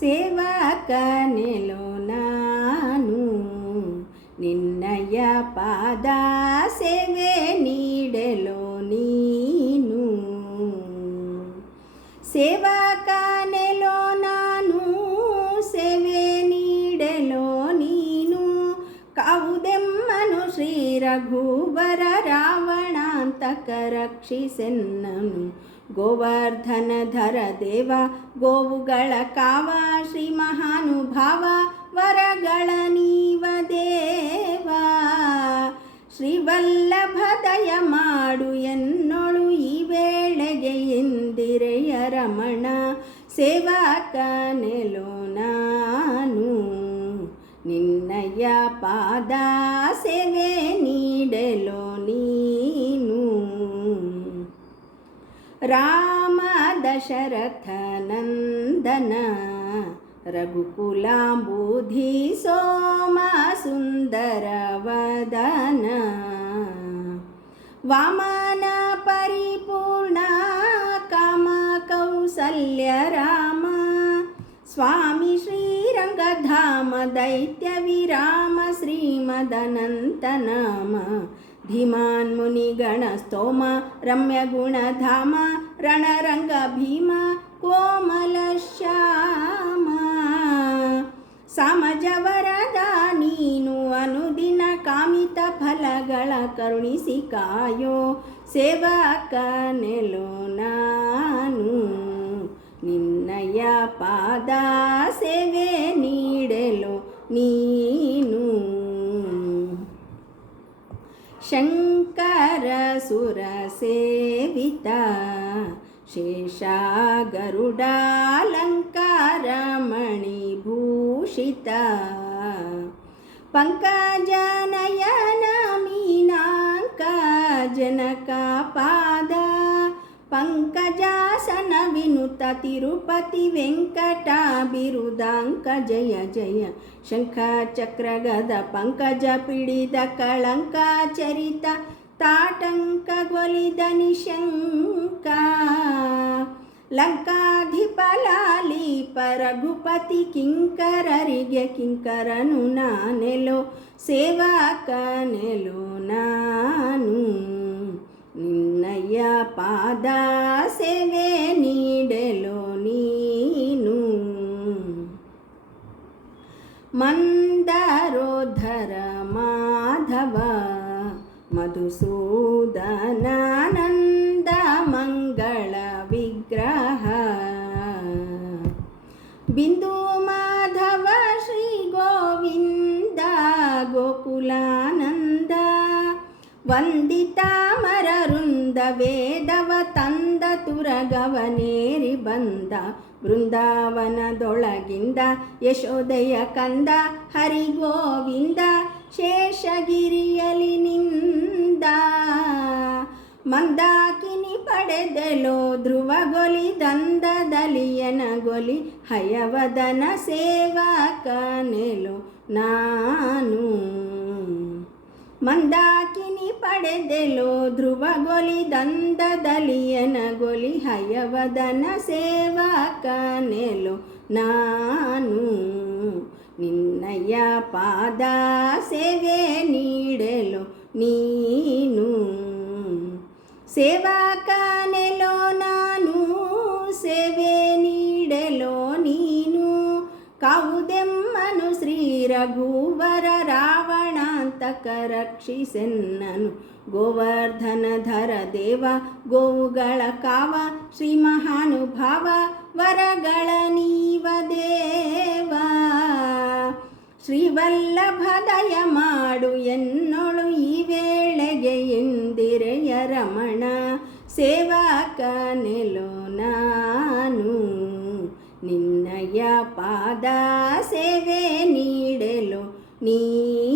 సేవక నిలునాను నిన్నయ పాದ సేవే నీడెలో నీను. సేవక నెలో నాను సేవే నీడెలో నీను. కౌదెమ్మను శ్రీ రఘువ ರಕ್ಷಿಸೆನ್ನನು ಗೋವರ್ಧನ ಧರ ದೇವ ಗೋವುಗಳ ಕಾವ ಶ್ರೀ ಮಹಾನುಭಾವ ವರಗಳ ನೀವ ದೇವ ಶ್ರೀವಲ್ಲಭದಯ ಮಾಡು ಎನ್ನೊಳು ಈ ವೇಳೆಗೆ ಎಂದಿರೆಯ ರಮಣ ಸೇವಕನೆಲೋ ನಾನು ನಿನ್ನಯ ಪಾದ ಸೇವೆ ನೀಡಲು ನೀನು राम दशरथनन्दन रघुकुलाम्बुधि सोमसुन्दरवदन वामनपरिपूर्णाकमकौसल्य राम स्वामी श्रीरङ्गधाम दैत्यविराम श्रीमदनन्तनाम धीमान् मुनिगणस्तोम रम्यगुणधाम रणरङ्गभीम कोमलश्याम ಸಮಜವರದ ನೀನು ಅನುದಿನ ಕಾಮಿತ ಫಲಗಳ ಕರುಣಿಸಿ ಕಾಯೋ, ಸೇವಕ ನೆಲೋ ನಾನು। ನಿನ್ನಯ ಪಾದ ಸೇವೆ ನೀಡಲು ನೀ शङ्करसुरसेविता शेषा गरुडालङ्कारमणिभूषिता पङ्कजनयना मीनाङ्कजनकपाद ಗರುಡಾಲಂಕಾರ ಮಣಿಭೂಷಿತ ಪಂಕಜನಯನ ಮೀನಾಂಕ ಜನಕ ಪಾದ ಪಂಕಜಾಸನ ವಿನುತ ತಿರುಪತಿ ವೆಂಕಟ ಬಿರುದಾಂಕ ಜಯ ಜಯ ಶಂಖ ಚಕ್ರ ಗದ ಪಂಕಜ ಪಿಡಿದ ಕಳಂಕ ಚರಿತ ತಾಟಂಕ ಗೊಲಿದ ನಿಶಂಕ ಲಂಕಾಧಿಪಲಾಲಿ ಪರಘುಪತಿ ಕಿಂಕರರಿಗೆ ಕಿಂಕರನು ನಾನೆಲೋ ಸೇವಕನೆಲೋ ನಾನು ಪಾದ ಸೇವೆ ನೀಡಲು ನೀನು ಮಂದರೋಧರ ಮಾಧವ ಮಧುಸೂದನಾನಂದ ಮಂಗಳ ವಿಗ್ರಹ ಬಿಂದು ಮಾಧವ ಶ್ರೀ ಗೋವಿಂದ ಗೋಕುಲಾನಂದ ವಂದಿತಾಮರ ವೃಂದ ವೇದವ ತಂದ ತುರಗವನೇರಿ ಬಂದ ಬೃಂದಾವನದೊಳಗಿಂದ ಯಶೋದಯ ಕಂದ ಹರಿಗೋವಿಂದ ಶೇಷಗಿರಿಯಲಿ ನಿಂದ. ಮಂದಾಕಿನಿ ಪಡೆದೆಲೋ ಧ್ರುವಗೊಲಿ ದಂದದಲಿಯನ ಗೊಲಿ ಹಯವದನ ಸೇವಕನೆಲೋ ನಾನು. ಮಂದಾಕಿನಿ ಪಡೆದೆಲೋ ಧ್ರುವಗೊಲಿ ದಂದದಲಿಯನ ಗೊಲಿ ಹಯವದನ ಸೇವಕನೆಲೋ ನಾನು ನಿನ್ನಯ ಪಾದ ಸೇವೆ ನೀಡಲು ನೀನು ಸೇವಕನೆಲೋ ನಾನು ಸೇವೆ ನೀಡಲೋ ನೀನು ಕಾವುದೆಮ್ಮನು ಶ್ರೀ ರಘುವರ ರಾವಣಾಂತಕ ರಕ್ಷಿಸೆನ್ನನು ಗೋವರ್ಧನ ಧರ ದೇವ, ಗೋವುಗಳ ಕಾವ ಶ್ರೀ ಮಹಾನುಭಾವ ವರಗಳ ನೀವ ದೇವ. ಶ್ರೀವಲ್ಲಭದಯ ಮಾಡು ಎನ್ನೊಳು ಈ ವೇಳೆಗೆ ಎಂದಿರೆಯ ರಮಣ ಸೇವಕನೆಲೋ ನಾನು. ನಿನ್ನಯ ಪಾದ ಸೇವೆ ನೀಡಲು ನೀನು